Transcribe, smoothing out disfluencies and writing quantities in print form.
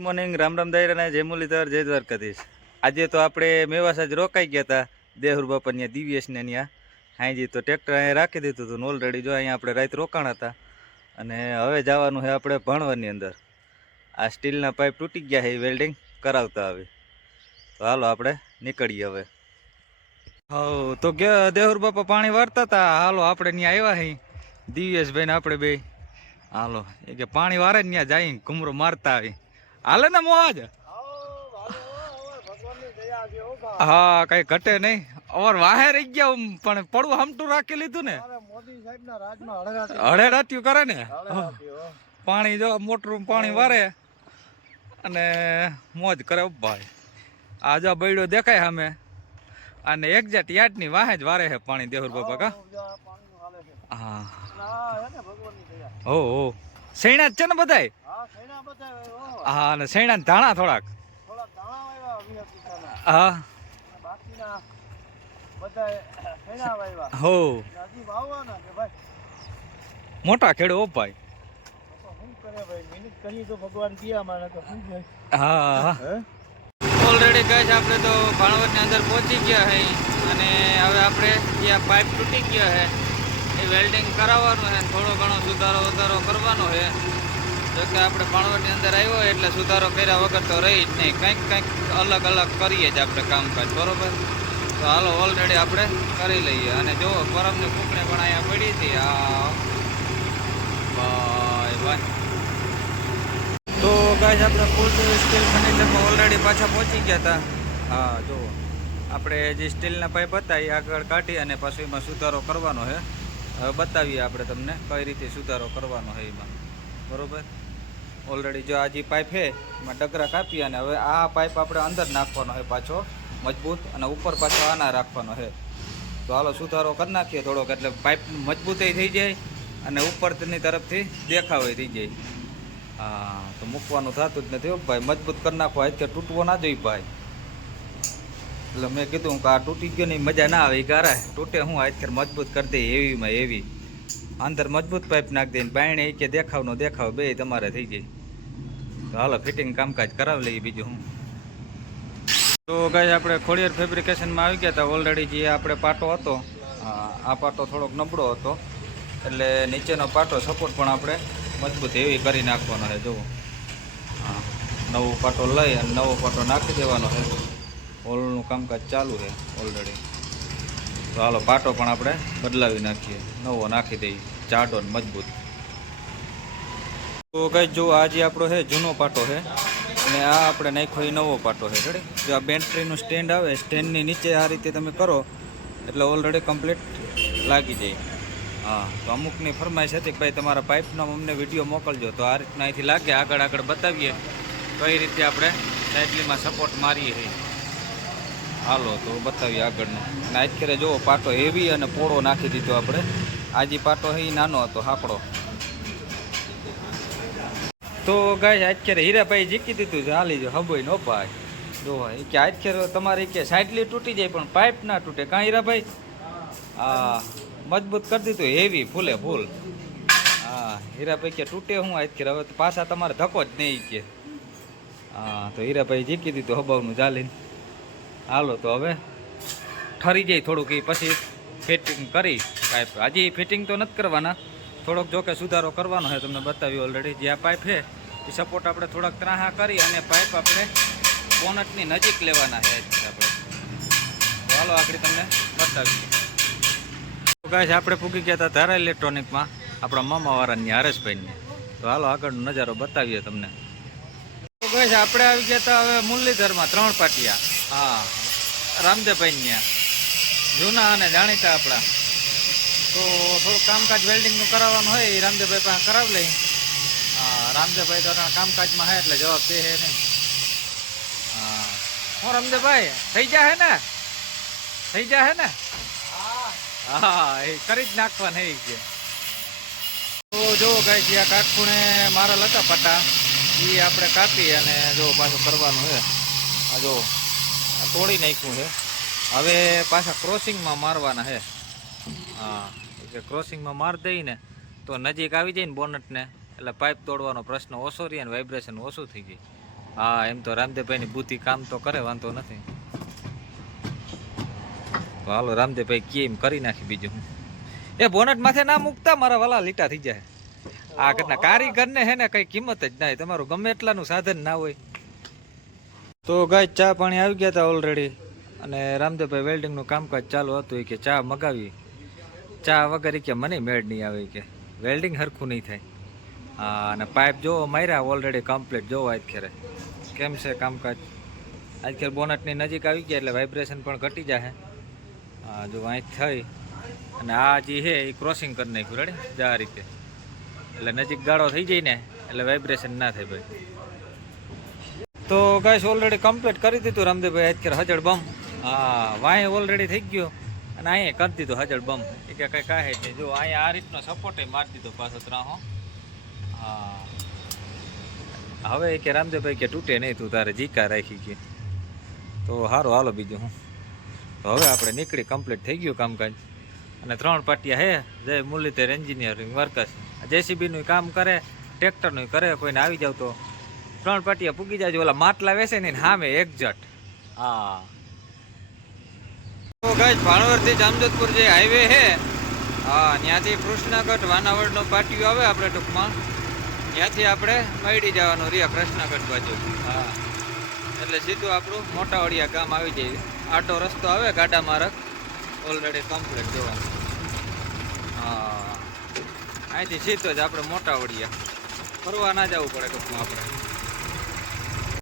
Morning, Ram Ram દાયરા, જય મુરલીધર, જય દ્વારકાધીશ। આજે તો આપણે મેવાસા જ રોકાઈ ગયા હતા દેહુર બાપા ત્યાં દિવ્યેશને ત્યાં હાઈજી તો ટ્રેક્ટર અહીંયા રાખી દીધું હતું ને ઓલરેડી જો અહીંયા આપણે રાત રોકાણા હતા અને હવે જવાનું છે આપણે ભણવાની અંદર। આ સ્ટીલના પાઇપ તૂટી ગયા છે એ વેલ્ડિંગ કરાવતા આવે તો હાલો આપણે નીકળીએ હવે। હા તો દેહુર બાપા પાણી વારતા હતા, હાલો આપણે ત્યાં આવ્યા હી દિવ્યેશભાઈ ને આપણે બે। હાલો એ કે પાણી વારે ને ત્યાં જાય ઘુમરો મારતા આવી હાલે ને મોજ। હા કઈ ઘટે નહીં, અવાર વાહે રહી ગયા પણ પડવું હમટું રાખી લીધું ને હળેરાત્યું કરે ને પાણી જો મોટરું પાણી વારે અને મોજ કરે ભાઈ। આ જો બૈડો દેખાય સામે અને એક્ઝેક્ટ યાર્ડની વાહે જ વારે છે પાણી દેહુર બાપા કા। હા હો સૈણા જ છે ને બધાય? હા ને સૈણા ધાણા થોડાક હા હો મોટા ખેડો ઓ ભાઈ। હા ઓલરેડી કહે છે આપણે તો ભાણવડની અંદર પહોંચી ગયા છે અને હવે આપણે ત્યાં પાઇપ તૂટી ગયા છે એ વેલ્ડિંગ કરાવવાનું છે, થોડો ઘણો સુધારો વધારો કરવાનો છે। જો કે આપણે ભાણવડની અંદર આવ્યો એટલે સુધારો કર્યા વગર તો રહી જ નહીં, કંઈક અલગ અલગ કરીએ જ આપણે કામકાજ, બરોબર? તો હાલો ઓલરેડી આપણે કરી લઈએ। અને જો પરમની કૂપણી પણ અહીંયા પડી હતી આ ભાઈ ભાઈ। તો ગાઈસ આપણે ફૂલ સ્ટીલ ફર્નિચરમાં ઓલરેડી પાછા પહોંચી ગયા હતા। હા જો આપણે જે સ્ટીલના પાઇપ હતા એ આગળ કાઢી અને પાછું એમાં સુધારો કરવાનો છે। હવે બતાવીએ આપણે તમને કઈ રીતે સુધારો કરવાનો છે એમાં, બરોબર? ઓલરેડી જો આ જે પાઇપ છે એમાં ડગરા કાપી અને હવે આ પાઇપ આપણે અંદર નાખવાનો છે પાછો મજબૂત અને ઉપર પાછો આના રાખવાનો છે। તો હાલો સુધારો કરી નાખીએ થોડોક, એટલે પાઇપ મજબૂતાઈ થઈ જાય અને ઉપરની તરફથી દેખાવે થઈ જાય। હા તો મૂકવાનું થતું જ નથી ભાઈ, મજબૂત કરી નાખો, આજ કે તૂટવો ના જોઈએ ભાઈ। એટલે મેં કીધું કે આ તૂટી ગયો નહીં મજા ના આવે, એ કારા તૂટે હું આજ કે મજબૂત કરી દઈએ એવીમાં એવી અંદર મજબૂત પાઇપ નાખી દઈને બાયણે કે દેખાવનો દેખાવ બે તમારે થઈ જાય। તો હાલો ફિટિંગ કામકાજ કરાવી લઈએ બીજું હું। તો ગાઈસ આપણે ખોડિયાર ફેબ્રિકેશનમાં આવી ગયા હતા ઓલરેડી। જે આપણે પાટો હતો આ પાટો થોડોક નબળો હતો એટલે નીચેનો પાટો સપોર્ટ પણ આપણે મજબૂત એવી કરી નાખવાનો છે। જુઓ હા નવો પાટો લઈ અને નવો પાટો નાખી દેવાનો છે, હોલનું કામકાજ ચાલુ છે ઓલરેડી। તો હાલો પાટો પણ આપણે બદલાવી નાખીએ, નવો નાખી દઈએ જાડો ને મજબૂત। તો ગાઈસ જો આ જે આપણો છે જૂનો પાટો છે અને આ આપણે નાખ્યો એ નવો પાટો છે રેડી। જો આ બેન્ટ્રીનું સ્ટેન્ડ આવે, સ્ટેન્ડની નીચે આ રીતે તમે કરો એટલે ઓલરેડી કમ્પ્લીટ લાગી જાય। હા તો અમુકની ફરમાઈશ હતી કે ભાઈ તમારા પાઇપનો અમને વિડીયો મોકલજો, તો આ રીતના અહીંથી લાગે આગળ બતાવીએ કઈ રીતે આપણે સાઇડલીમાં સપોર્ટ મારીએ છીએ। હાલો તો બતાવીએ આગળનો। અને આજકાલ જુઓ પાટો હેવી અને પોળો નાખી દીધો આપણે। આ જે પાટો છે એ નાનો હતો હાકડો। તો ગાઈસ આજકાલ હીરાભાઈ જીકી દીધું છે, હાલી જો હબોઈ નો ભાઈ જો એ કે આજકાલ તમારે કે સાઇડલી તૂટી જાય પણ પાઇપ ના તૂટે કાં હીરાભાઈ? હા મજબૂત કરી દીધું હેવી ફૂલે ફૂલ। હા હીરાભાઈ કે તૂટે હું આજકાલ હવે તો પાછા તમારે ધક્કો જ નહીં કે। હા તો હીરાભાઈ જીકી દીધું હબાવનું ચાલીને। હાલો તો હવે ઠરી જાય થોડુંક એ પછી ફિટિંગ કરી પાઇપ, હજી ફિટિંગ તો નથી કરવાના, થોડોક જોકે સુધારો કરવાનો છે, તમને બતાવ્યું ઓલરેડી। જે આ પાઇપ છે એ સપોર્ટ આપણે થોડાક ત્રાહા કરી અને પાઇપ આપણે બોનટની નજીક લેવાના છે આપણે। તો હાલો આગળ તમને બતાવીએ। તો ગાઈસ આપણે પૂગી ગયા હતા ધારા ઇલેક્ટ્રોનિકમાં આપણા મામાવાળાની હરેશભાઈને। તો હાલો આગળનો નજારો બતાવીએ તમને। તો ગાઈસ આપણે આવી ગયા હતા હવે મુરલીધરમાં 3 પાટિયા, હા રામદેવભાઈને જૂના અને જાણીતા આપણા। તો થોડું કામકાજ વેલ્ડિંગનું કરાવવાનું હોય એ રામદેવભાઈ પાસે કરાવી લઈ। હા રામદેવભાઈ તો કામકાજમાં હે એટલે જવાબ દે હે નહીં। હા હું રામદેવભાઈ થઈ જાય ને? થઈ જાય ને? હા એ કરી જ નાખવાના એ કે। તો જો ગાઈસ આ કાટખૂણે મારા લતા પટ્ટા એ આપણે કાપી અને જો પાછું કરવાનું છે। આ જો તોડી નાખ્યું છે, હવે પાછા ક્રોસિંગમાં મારવાના છે। હા કે ક્રોસિંગમાં માર દઈને તો નજીક આવી જાય ને બોનટને એટલે પાઇપ તોડવાનો પ્રશ્ન ઓછો રહે અને વાઇબ્રેશન ઓછું થઈ જાય। હા એમ તો રામદેવભાઈ ની બુદ્ધિ કામ તો કરે, વાંધો નથી. તો હાલો રામદેવભાઈ કેમ કરી નાખી બીજું હું. એ બોનટ માથે ના મૂકતા, મારા વાલા લીટા થઈ જાય. આ ઘરના કારીગર ને હે ને કઈ કિંમત જ ના, તમારું ગમે એટલાનું સાધન ના હોય. તો ગાય ચા પાણી આવી ગયા હતા ઓલરેડી, અને રામદેવભાઈ વેલ્ડિંગ નું કામકાજ ચાલુ હતું. કે ચા મગાવી, ચા વગર કે મને મેળ નહીં આવે કે વેલ્ડિંગ હરખું નહીં થાય. હા, અને પાઇપ જોવો માર્યા ઓલરેડી કમ્પ્લીટ. જોવો આજ ખેરે કેમ છે કામકાજ. આજ ખેર બોનટની નજીક આવી ગયા એટલે વાઇબ્રેશન પણ ઘટી જાય. હા જો અહીં થઈ, અને આ જે છે એ ક્રોસિંગ કરી નાખ્યું રેડી આ રીતે, એટલે નજીક ગાળો થઈ જાય ને એટલે વાઇબ્રેશન ના થાય ભાઈ. તો ગાઈસ ઓલરેડી કમ્પ્લીટ કરી દીધું રામદેવભાઈ આજ ખેર હજળ બમ. હા વાંહે ઓલરેડી થઈ ગયો, અને અહીંયા કરી દીધું હજળ બમ. એ કે કઈ કાંઈ નહીં. જો અહીંયા આ રીતનો સપોર્ટ મારી દીધો પાછો ત્રાહો. હા હવે કે રામદેવભાઈ કે તૂટે નહીં, તું તારે જીકા રાખી કે. તો સારું હાલો બીજું હું. તો હવે આપણે નીકળી, કમ્પ્લીટ થઈ ગયું કામકાજ. અને 3 પાટિયા હે જય મુરલીધર એન્જિનિયરિંગ વર્કર્સ. જેસીબીનું કામ કરે, ટ્રેક્ટરનું કરે, કોઈને આવી જાવ તો 3 પાટિયા પૂગી જાય. ઓલા માટલા વેસે ને સામે એક્ઝેક્ટ. હા તો ગાઈસ ભાણવડથી જામજોધપુર જે હાઈવે છે, હા ત્યાંથી કૃષ્ણગઢ વાનાવડનો પાટિયો આવે આપણે ટૂંકમાં, ત્યાંથી આપણે મળી જવાનું રહ્યા કૃષ્ણગઢ બાજુ. હા એટલે સીધું આપણું મોટાવડિયા ગામ આવી જાય. આટો રસ્તો આવે ગાડા માર્ગ ઓલરેડી કમ્પ્લીટ જોવાનું. હા અહીંથી સીધો જ આપણે મોટાવડિયા, ફરવા ના જવું પડે ટૂંકમાં આપણે.